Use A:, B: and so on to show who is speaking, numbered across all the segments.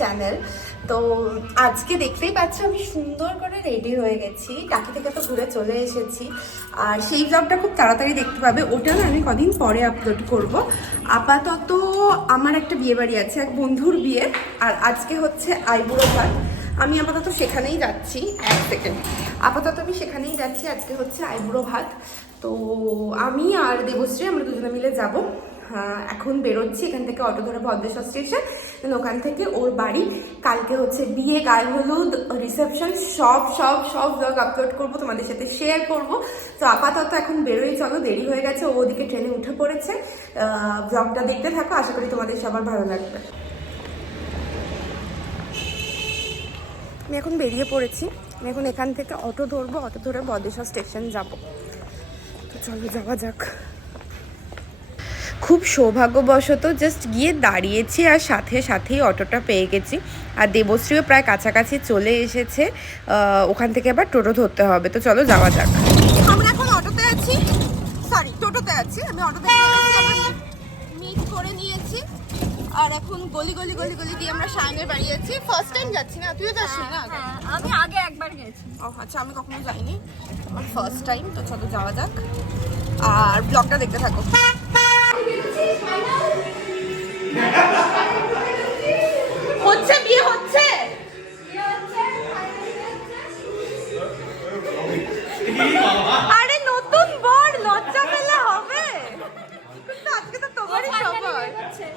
A: Channel. তো আজকে দেখতেই পাচ্ছ আমি সুন্দর করে রেডি হয়ে গেছি। টাকি থেকে তো ঘুরে চলে এসেছি। আর সেই ব্লগটা খুব তাড়াতাড়ি দেখতে পাবে। ওটা না আমি কদিন পরে আপলোড করব। আপাতত আমার একটা বিয়ে বাড়ি আছে, এক বন্ধুর বিয়ে। আর আজকে হচ্ছে আইবুড়ো ভাত আমি আপাতত সেখানেই যাচ্ছি। এক সেকেন্ড আপাতত আমি সেখানেই যাচ্ছি। আজকে হচ্ছে আইবুড়ো ভাত তো আমি আর দেবশ্রী, আমরা দুজনে মিলে যাব। এখন বেরোচ্ছি, এখান থেকে অটো ধরে ভদ্রেশ্বর স্টেশন। দেন ওখান থেকে ওর বাড়ি। কালকে হচ্ছে বিয়ে গায়ে হলুদ রিসেপশন সব সব সব ব্লগ আপলোড করব, তোমাদের সাথে শেয়ার করব। তো আপাতত এখন বেরোই, চলো, দেরি হয়ে গেছে, ও ওদিকে ট্রেনে উঠে পড়েছে। ব্লগটা দেখতে থাকো, আশা করি তোমাদের সবার ভালো লাগবে। আমি এখন বেরিয়ে পড়েছি। আমি এখন এখান থেকে অটো ধরবো, অটো ধরে বদেশ্বর স্টেশন যাব। তো চলো, যাওয়া যাক। খুব সৌভাগ্যবশত জাস্ট গিয়ে দাঁড়িয়েছি আর সাথে সাথেই অটোটা পেয়ে গেছি। আর দেবশ্রীও প্রায় কাছাকাছি চলে এসেছে ওখান থেকে আবার টোটো ধরতে হবে। তো চলো যাওয়া যাক। আমরা এখন অটোতে আছি। সরি টোটোতে আছি। আমি অটোতে মিট করে নিয়েছি। আর এখন গলি গলি গলি গলি দিয়ে আমরা বাড়ি যাচ্ছি ফার্স্ট টাইম যাচ্ছি না? তুইও যাচ্ছিস না?
B: হ্যাঁ, আমি আগে একবার গেছি।
A: ও আচ্ছা আমি কখনো যাইনি। আমার ফার্স্ট টাইম তো চলো যাওয়া যাক। আর ব্লগটা দেখতে থাকো। হচ্ছে বিয়ে হচ্ছে? আরে নতুন বর লজ্জা পেলে হবে। আজকে তো তোমারই সবার।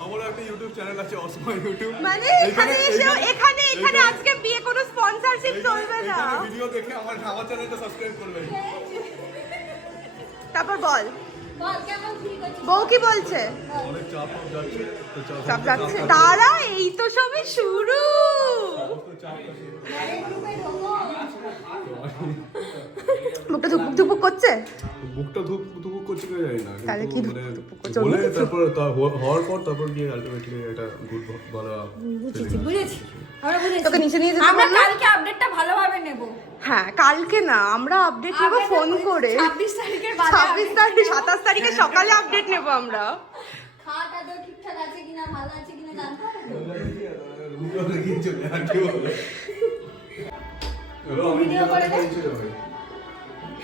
C: আমার একটা ইউটিউব চ্যানেল আছে অসময় ইউটিউব
A: মানে এখানে এসে এখানে এখানে আজকে বিয়ে কোনো স্পন্সরশিপ চলবে না।
C: ভিডিও দেখে আমার আমার চ্যানেলটা সাবস্ক্রাইব করবেন
A: তারপর বল। বউ কি বলছে?
C: চাপ যাচ্ছে তো চাপ
A: চাপ যাচ্ছে। তারা এই তো সবে শুরু। বুকটা ধুপুক ধুপুক করছে?
C: বুকটা ধুপ ধুক করছে কিনা জানি না কিন্তু
A: তাহলে কি
C: মানে বলে তারপর তা হওয়ার পর তারপর গিয়ে আলটিমেটলি এটা গুড বলা
B: বুঝেছি বুঝেছি। আমরা বুঝেছি।
A: তোকে নিচে নিয়ে যেতে
B: আমরা কালকে আপডেটটা ভালোভাবে নেব।
A: হ্যাঁ কালকে না আমরা আপডেট নেব ফোন করে।
B: 26 তারিখের বাদে
A: ছাব্বিশ তারিখ সাতাশ তারিখে সকালে আপডেট নেব আমরা।
B: ঠিকঠাক আছে কিনা ভালো আছে কিনা জানতে হবে
C: ভিডিও
B: করে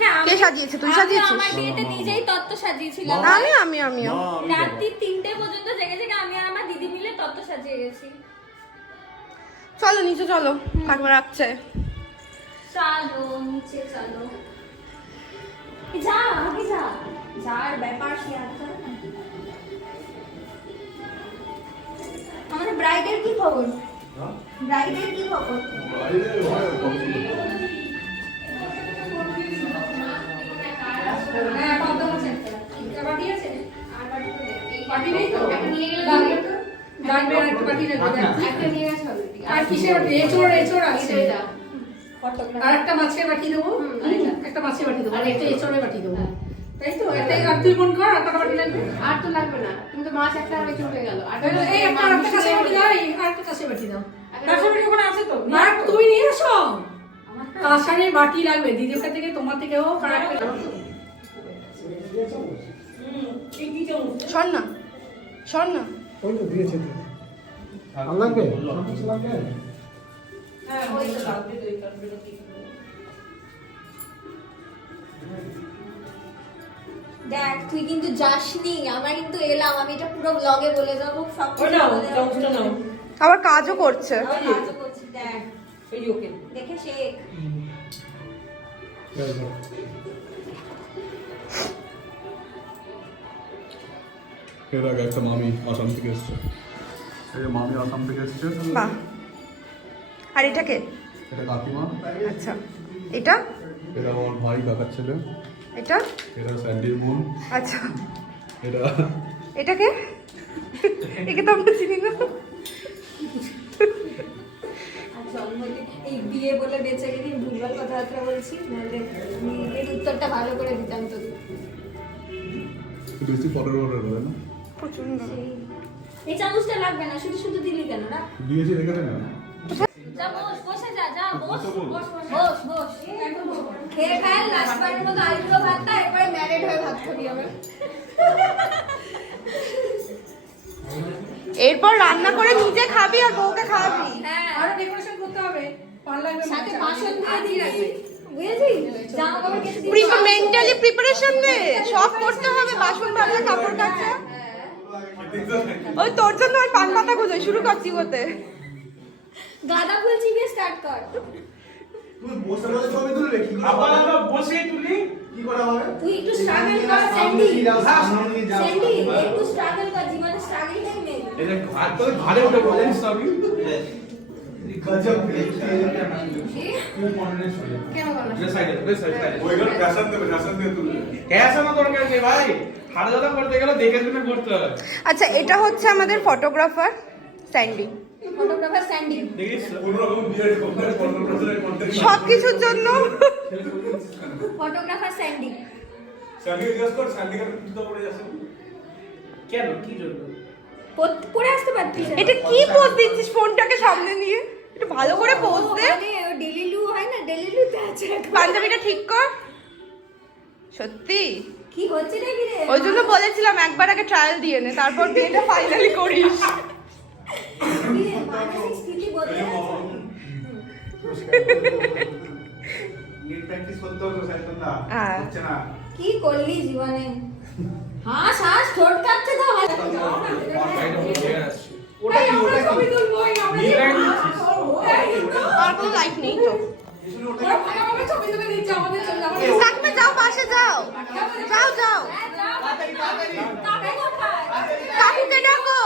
A: কে
B: আমি-
A: সাজিয়েছে? তুই সাজিয়েছিস?
B: আমার বিয়েতে নিজেই তত্ত্ব সাজিয়েছিলাম
A: আমি আমি
C: আমি
B: রাত্রি তিনটে পর্যন্ত জেগে জেগে আমি আর আমার দিদি মিলে তত্ত্ব সাজিয়ে গেছি।
A: চলো নিচে চলো। কাকিমা রাখছে।
B: চলো নিচে চলো। যা আগে যা? যার ব্যাপার সে। আমাদের ব্রাইডের কি খবর?
C: হ্যাঁ?
B: ব্রাইডের কি খবর?
C: হয় কত সুন্দর।
B: পদ্ম আছে একটা বাটি আছে। আর বাটি তো বাটি নেই তো? একটা নিয়ে গেলে লাগবে তো লাগবে আর একটা বাটি লাগবে একটা নিয়ে গেছে
D: আর কিসের বাটি এঁচোড় এঁচোড় আছে। আর একটা মাছের বাটি দেবো। একটা মাছের বাটি দেবো। আর একটা এঁচোড়ের বাটি দেবো। তাই তো? একটা আর তুই কর আর বাটি লাগবে?
E: আর তো লাগবে না। তুমি তো মাছ একটা হয়ে চলে গেল। আর
D: এই একটা আর একটা কাঁচের বাটি দাও এই আর একটা কাঁচের বাটি দাও।
E: কাঁচের বাটি ওখানে আছে তো?
D: না তুমি নিয়ে এসো। কাঁসারের বাটি লাগবে। দিদির থেকে তোমার থেকেও একটা
A: সর না সর না।
F: ওই তো দিয়েছে তো আর লাগবে সব কিছু লাগবে
B: দেখ তুই কিন্তু যাসনি আমরা কিন্তু এলাম আমি এটা পুরো ব্লগে বলে দেবো সব
A: আবার কাজও করছে।
B: কাজও করছি, দেখ। দেখে শেখ।
C: এর আগে একটা মামি আসাম থেকে এসছে। এই মামি আসাম থেকে এসছে
A: বাহ। আর এটাকে
C: এটা কাকিমা।
A: আচ্ছা। এটা?
C: এটা আমার ভাই কাকার ছেলে।
A: এটা?
C: এটা স্যান্ডির বোন।
A: আচ্ছা।
C: এটা
A: এটাকে একে তো আমরা চিনি না।
B: আর এই বিয়ে বলে বেঁচে গেলি ভুলভাল কথাবার্তা বলছি নাহলে উত্তরটা ভালো করে দিতাম তো।
C: বেশি পরের পরের না?
A: প্রচণ্ড।
B: এই চামচটা লাগবে না শুধু শুধু দিলি কেন না
C: দিয়েছি রেখে দেন
B: যা বস বসে যা যা বস বস বস বস। খেয়ে ফেল লাস্টবারের মতো আইগুলো ভাতটা এরপরে ম্যারিড হয়ে ভাত খাবি আবার।
A: এরপর রান্না করে নিজে খাবি আর বউকে খাওয়াবি।
B: হ্যাঁ।
D: আরও ডেকোরেশন করতে হবে। পার্লার
B: সাথে বাসন দিয়ে কেটে
A: মেন্টালি প্রিপারেশন নে সব করতে হবে বাসন মাজা কাপড় কাচা। ওই তোর জন্য ওই পান পাতা গুলো শুরু করছি করতে
B: গাঁদা ফুল চিবিয়ে স্টার্ট কর।
G: তুমি বসে বসে ছবি তুলবে কি
H: আবার আমরা বসে তুলি।
G: কি করে হবে?
B: তুই একটু স্ট্রাগল কর স্যান্ডি। স্যান্ডি একটু স্ট্রাগল কর জীবনে স্ট্রাগলটাই মেন
H: এটা ঘাট তো ঘাড়ে উঠে বলেন সবই।
G: গজব। রে।
B: কেন বলো
H: সাইডে সাইডে
C: ওইগুলো ফ্যাশন দেবে ফ্যাশন দিয়ে তুলবে।
H: ক্যাশ আমার দরকার নেই ভাই। করতে গেলে দেখে শুনে করতে
A: আচ্ছা এটা হচ্ছে আমাদের ফটোগ্রাফার স্যান্ডি
B: ফটোগ্রাফার
C: কন্টেন্ট
A: সব কিছুর জন্য।
B: ফটোগ্রাফার স্যান্ডি
C: স্যান্ডি জিজ্ঞেস কর স্যান্ডি কেন যাচ্ছে।
H: কেন? কি জন্য?
B: পত- আসতে পারতিস।
A: এটা কি পোজ দিচ্ছিস ফোনটাকে সামনে নিয়ে? একটু ভালো করে পোজ দে।
B: হয় না? আছে।
A: পাঞ্জাবিটা ঠিক কর। সত্যি?
B: কি হচ্ছে নাকি রে?
A: ওই জন্য বলেছিলাম একবার আগে ট্রায়াল দিয়ে নে তারপর বিয়েটা ফাইনালি করিস।
B: কি
A: হ্যাঁ।
G: হচ্ছে
B: করলি জীবনে? হাস হাস ঠোঁট কাটছে তো
G: কি কি
A: আর কোনো লাইট নেই তো।
D: ছবি তুলে দিচ্ছে আমাদের ছবি
A: যাও যাও যাও
D: তো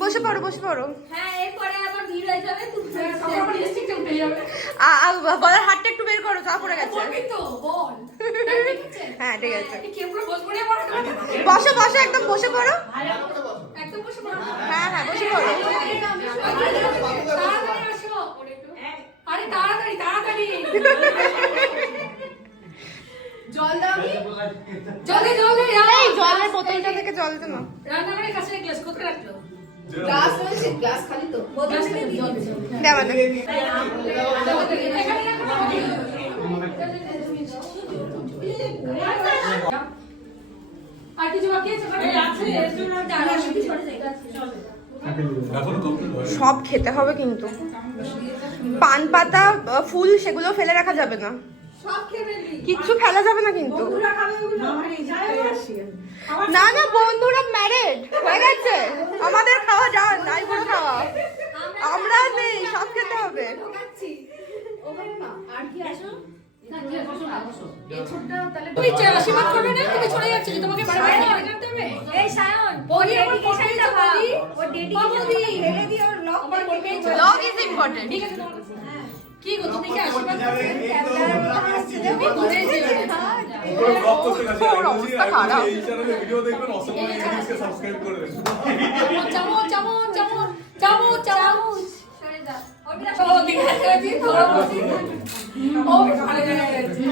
A: বসে পড়ো। বসে পড়ো গলার হাতটা একটু বের করো চা পড়ে গেছে।
D: তো
A: হ্যাঁ ঠিক আছে। বসো বসো, একদম বসে পড়ো। হ্যাঁ হ্যাঁ বসে পড়ো।
D: আরে তাড়াতাড়ি তাড়াতাড়ি।
E: জল দাও কি?
D: জলদি জলদি
A: এই জলের বোতলটা থেকে জল দে না।
D: রান্নাঘরের কাছে গ্লাস কোথায় রাখল?
E: গ্লাস রয়েছে গ্লাস খালি তো।
D: গ্লাস থেকে জল দিও।
A: দে। আমাদের
D: এখানে রাখো আর কিছু বাকি আছে? আছে এর জন্য
A: সব খেতে হবে কিন্তু। পান পাতা ফুল সেগুলো ফেলে রাখা যাবে না।
B: সব
A: কিচ্ছু ফেলা যাবে না কিন্তু। না না বন্ধুরা ম্যারেড হয়ে গেছে আমাদের খাওয়া যান নাই করে খাওয়া। আমরা নেই সব খেতে হবে।
D: তুমি আশীর্বাদ করবে না? তুমি চলে যাচ্ছে তোমাকে বারে বারে ডেকে জানতে হবে
B: এই
D: ও
B: ফেলে দিয়ে ওর লক
D: আমার বলবে এই
A: ইজ ইম্পর্টেন্ট
D: ঠিক আছে কি গো তুমি কি আশীর্বাদ করবে তুমি ঘুরে যেও
C: পুরো ব্লগ করতে গেছে
A: ওর অবস্থা খারাপ।
C: এই চ্যানেলে ভিডিও দেখবেন অসম্ভব ইংলিশকে সাবস্ক্রাইব করবেন।
D: চামচ চামচ চামচ চামচ চামচ
B: সরে যা
D: ও ধরো ও ভালো জায়গায় আছে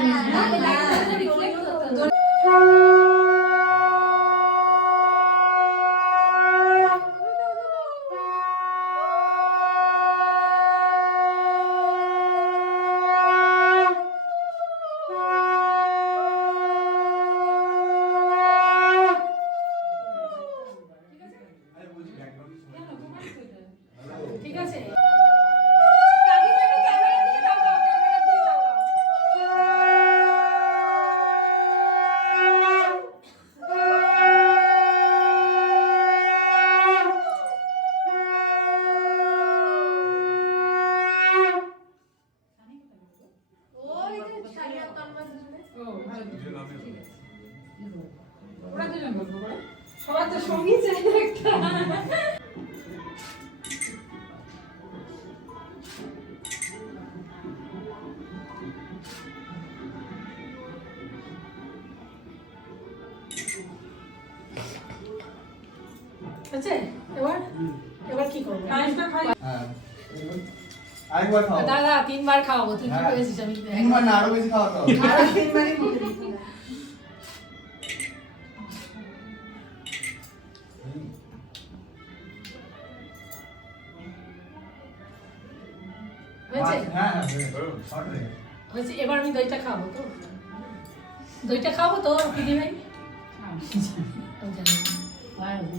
D: আছে এবার? এবার কি করব?
G: আরেকবার খাও।
D: দাদা তিনবার খাওয়াবো তুই কি। করেছিস আমি
G: তিনবার না আরও বেশি খাওয়াতে হবে।
D: হয়েছে?
G: শর্ট গেছে।
D: হয়েছে। এবার আমি দইটা খাব তো? দইটা খাব তো দিদি ভাই।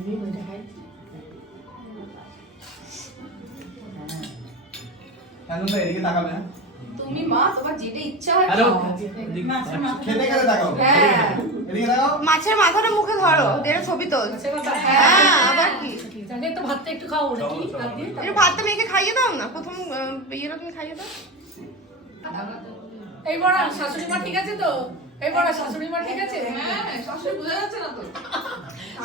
D: হ্যাঁ ঘুমিয়ে ওইটা খাই
H: সায়ন্তন দা এদিকে তাকাবে না।
E: তুমি মা তোমার যেটা ইচ্ছা হয়
H: হ্যালো। খেতে খেতে তাকাও।
E: হ্যাঁ।
H: এদিকে তাকাও।
A: মাছের মাথাটা মুখে ধরো দিয়ে ছবি তোল। হ্যাঁ আবার কি?
D: তাহলে তো ভাতটা একটু খাও ভাত দিয়ে
A: একটু ভাতটা মেয়েকে খাইয়ে দাও না? প্রথম ইয়েটা তুমি খাইয়ে দাও।
D: এই বড় শাশুড়ি মা ঠিক আছে তো? এই বড় শাশুড়ি মা ঠিক আছে?
E: হ্যাঁ শাশুড়ি বোঝা যাচ্ছে না তো।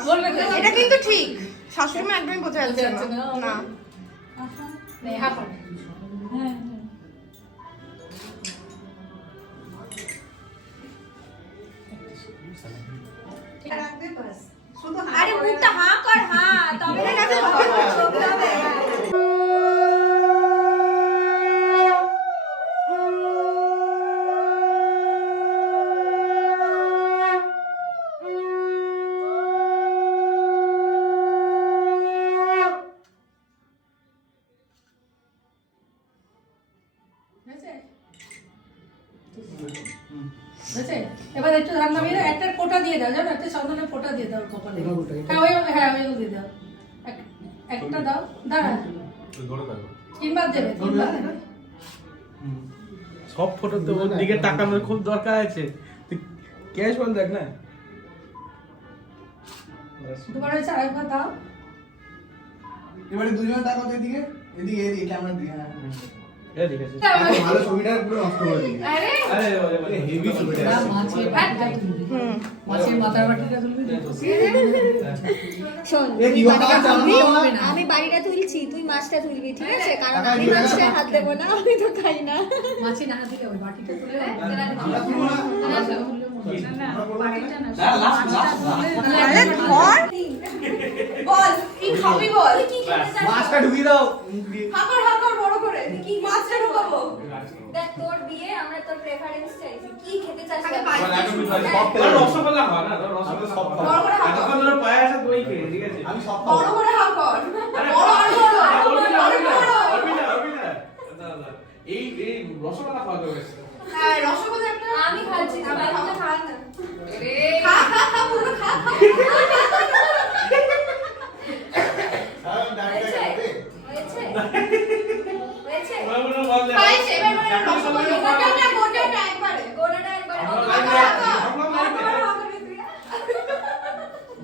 D: বলবে
A: এটা কিন্তু ঠিক। শাশুড়ি মা একদমই বোঝা যাচ্ছে না।
D: না।
A: না।
D: নে হয়েছে? এবার একটু ধান নামিয়ে একটা ফোঁটা দিয়ে দাও জানো? একটা চন্দনের ফোঁটা দিয়ে দাও কপালে।
F: ফোঁটা ফোঁটা, এটা?
D: হ্যাঁ ওই হ্যাঁ ওই দিয়ে দাও। একটা দাও দাঁড়া। তিনবার দেবে তিনবার
H: সব ফটো তো ওর দিকে তাকানোর খুব দরকার আছে। তুই ক্যাশ বল দেখ না।
D: দুবার হয়েছে আরেকবার দাও।
H: এবারে দুজনে তাকাও এদিকে। এদিকে এদিকে ক্যামেরার দিকে। হ্যাঁ আছে
B: আমি বাড়িটা তুলছি তুই মাছটা তুলবি ঠিক আছে কারণ আমি মাছটা হাত দেবো না আমি তো খাই না
A: বল কি খাবি বল
H: মাছটা ঢুকিয়ে দাও।
A: হাকর হাকর বড় কি মাছটা ঢোকাবো
B: দেখ তোর বিয়ে আমরা তোর প্রেফারেন্স চাইছি। কি খেতে চাস
A: আগে
B: বল?
A: বাইরে
H: রসগোল্লা হয় না রসগোল্লা সব
A: বড় করে
H: পায়ে আছে
F: আমি সব
A: বড়
F: খাব
A: করে। হাকর
H: আরে
A: বড় আরও বড় আরও বড়,
H: অর্পিতা,
A: আরও
H: অর্পিতা,
A: বড়।
H: অর্পিতা, অর্পিতা। দাঁড়া, দাঁড়া। এই এই রসগোল্লা খাওয়া যাবে
A: হ্যাঁ রসগোল্লা একটা
B: আমি খাচ্ছি তুই বাড়িতে খা না
A: খা খা খা পুরো খা খা
B: হয়েছে হয়েছে হয়েছে
H: ওরা বলল বল দে।
A: খাইছে এবার বলে রসগোল্লা গোটা না গোটা না একবারে
B: গোটাটা একবার
H: আমরা
B: অত
H: আছি।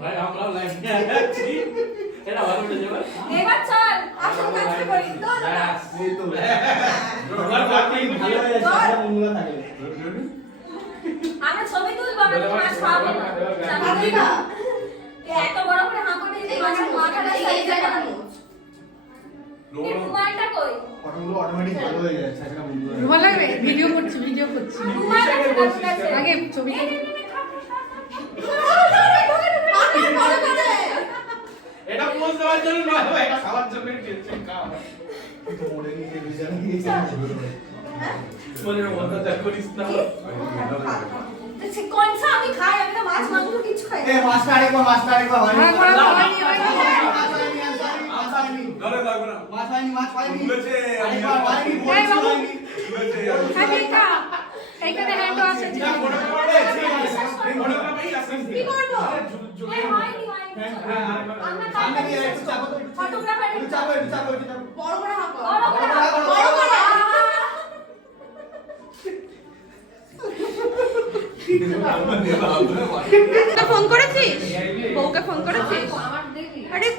H: ভাই এটা ভালো হয়েছে ভাই
B: এবার চল
A: আসল কাজটা করি। দোল
H: ব্যাস,
F: এই তো
H: ওরা বাকি। ভালো হয়ে
F: ভালো হয়ে যাচ্ছে
B: আমরা ছবি তুলবো আমরা তো মাছ খাব না এত বড় করে হাঁ করে দিয়েছি মাছের মাথাটা দেখানো এই রুমালটা কই?
F: ফটোগুলো অটোমেটিক ভালো হয়ে যাচ্ছে আজকে বন্ধুরা
D: রুমাল লাগবে? ভিডিও করছি ভিডিও করছি।
B: রুমাল আছে
D: আগে ছবি
H: এটা পোস্ট দেওয়ার জন্য নয় এটা খাওয়ার জন্য খাওয়া
F: এই তো মরে গেছে বিজারে গেছে
H: মনে মতো যা করিস না।
B: কোন সা আমি খাই আমি তো মাছ মাংস কিছু খাই
F: এ মাছটা আরেকবার মাছটা আরেকবার
C: ধরে থাকবে না।
F: মাছ হয়নি, মাছ হয়নি। বলছি। হয়নি।
D: হ্যাঁ দেখা এইখানে হ্যান্ড আছে
H: যা ফটো করে এই ফটো করে
A: কি করব?
B: এই হয়নি
H: হ্যাঁ
A: ফোন করেছিস? বউকে ফোন করেছিস?
E: হয়েছে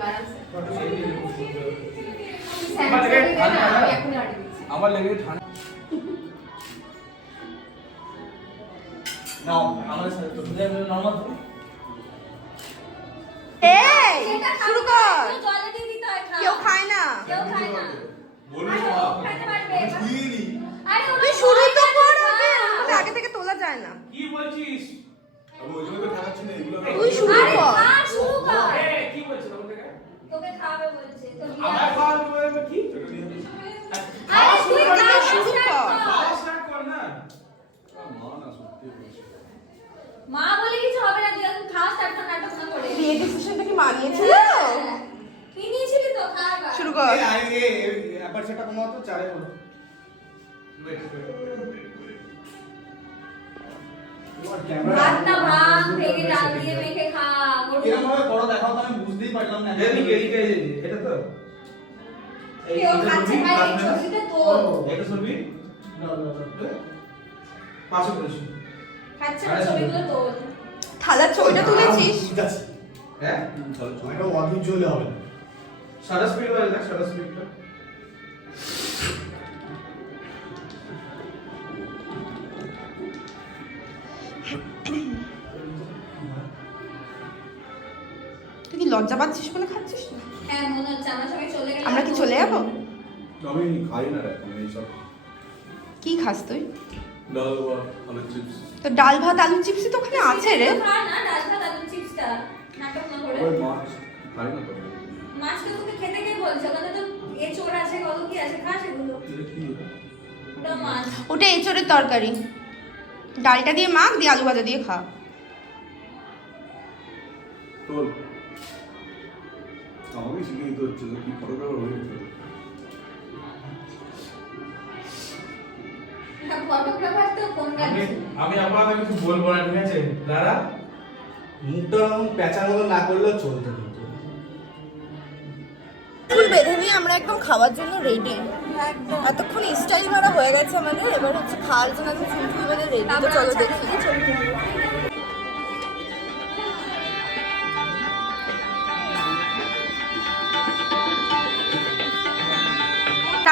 E: বারান্স
H: আমার লেগে ঠান্ডা।
A: শুরু কেউ খায় না। শুরু তো আগে থেকে তোলা যায় না।
H: কি বলছিস?
C: আমি ওই জন্য তো ঠাকাচ্ছি না এগুলো
A: তুই শুরু কর।
B: শুরু কর?
H: কি বলছিস আমাকে
B: তোকে খাবে বলছে তো
H: আমার খাওয়া বলবে কি?
B: আরে তুই
A: তুই শুরু কর।
H: খাওয়া স্টার্ট কর না।
C: মা না সত্যি বলছি।
B: মা বলে কিছু হবে না তুই এখন খাওয়া স্টার্ট কর নাটক না করে।
A: বিয়ে ডিসিশনটা কি মানিয়েছিল
B: তুই নিয়েছিলি তো
A: শুরু কর।
F: এই, এ, অ্যাপারচারটা কমাও তো, চারে বলো।
B: ভাতটা ভাত ভেঙে ডাল দিয়ে মেখে খা গরু
G: ভাবে করো দেখাও তো আমি বুঝতেই পারলাম না।
H: এটা তো?
B: কেউ খাচ্ছে ভাই
H: না?
B: ছবিটা তোর।
H: এটা ছবি? পাঁচশো করেছি
B: খাচ্ছে না ছবিগুলো তোর।
A: থালার ছবিটা তুলেছিস?
H: হ্যাঁ?
G: এটা অধৈর্য হলে হবে। না
H: স্পিড বাজে দেখ সাদা স্পিডটা
A: লজ্জা পাচ্ছিস বলে খাচ্ছিস না?
B: হ্যাঁ মনে হচ্ছে আমরা সবাই চলে গেলাম
A: আমরা কি চলে যাব?
C: আমি খাই না এখন এইসব
A: কি খাস তুই?
C: ডাল বা আলু চিপস।
A: তো ডাল ভাত আলু চিপসই তো ওখানে আছে রে।
B: না ডাল ভাত আলু চিপসটা। নাটক না করে।
C: মাছ খাই না তো।
B: মাছটা তোকে খেতে কে বলছে? ওখানে তো এঁচোড় আছে কত কি আছে খা সেগুলো। ওটা মাছ।
A: ওটা এঁচড়ের তরকারি। ডালটা দিয়ে মাখ দিয়ে আলু ভাজা দিয়ে খা।
C: তোর আমাকে শিখে দিতে হচ্ছে কি ফটোগ্রাফার হয়ে
B: ফটোগ্রাফার
H: আমি আপনাকে কিছু বলব না ঠিক আছে? দাদা
G: মুখটা এরকম প্যাঁচার মতো না করলেও চলতো কিন্তু
A: বেঁধে নিয়ে আমরা একদম খাওয়ার জন্য রেডি এতক্ষণ স্টাইল মারা হয়ে গেছে আমাদের এবার হচ্ছে খাওয়ার জন্য একদম ফুল ফুল বেঁধে রেডি চলো দেখি।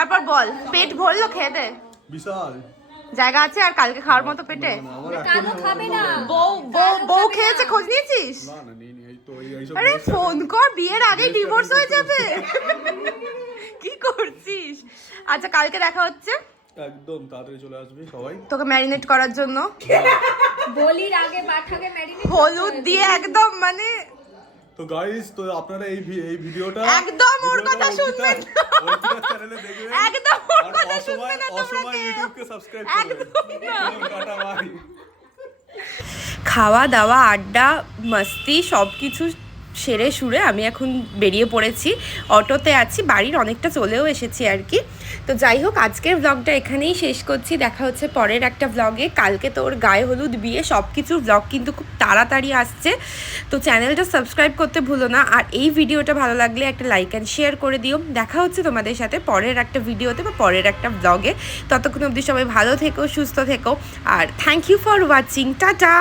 A: তারপর বল পেট ভরলো খেয়ে দে
C: বিশাল।
A: জায়গা আছে আর কালকে খাওয়ার মতো পেটে? বউ বউ বউ খেয়েছে খোঁজ নিয়েছিস?
C: না না নেই নেই এই তো এই এইসব
A: আরে ফোন কর বিয়ের আগে ডিভোর্স হয়ে যাবে। কি করছিস? আচ্ছা কালকে দেখা হচ্ছে।
C: একদম তাড়াতাড়ি চলে আসবি সবাই।
A: তোকে ম্যারিনেট করার জন্য।
B: বলির আগে পাঠাকে ম্যারিনেট
A: হলুদ দিয়ে একদম মানে
C: তো গাইস তো আপনারা এই ভি- এই ভিডিওটা
A: একদম ওর
C: ভিডিওটা
A: কথা
C: অর্পিতার-
A: শুনবেন না।
C: অর্পিতার চ্যানেলে দেখবেন
A: একদম ওর
C: আর
A: কথা
C: অসময়
A: শুনবে না তোমরা
C: অসময়
A: কেউ।
C: ইউটিউবকে সাবস্ক্রাইব
A: একদম
C: করবেন টাটা বাই
A: খাওয়া দাওয়া আড্ডা মাস্তি সব কিছু সেরে সুরে আমি এখন বেরিয়ে পড়েছি। অটোতে আছি, বাড়ির অনেকটা চলেও এসেছি আর কি। তো যাই হোক, আজকের ব্লগটা এখানেই শেষ করছি। দেখা হচ্ছে পরের একটা ব্লগে কালকে তোর গায়ে হলুদ বিয়ে সব কিছুর ব্লগ কিন্তু খুব তাড়াতাড়ি আসছে। তো চ্যানেলটা সাবস্ক্রাইব করতে ভুলো না। আর এই ভিডিওটা ভালো লাগলে একটা লাইক অ্যান্ড শেয়ার করে দিও। দেখা হচ্ছে তোমাদের সাথে পরের একটা ভিডিওতে বা পরের একটা ব্লগে ততক্ষণ অবধি সবাই ভালো থেকো, সুস্থ থেকো। আর thank you for watching tata!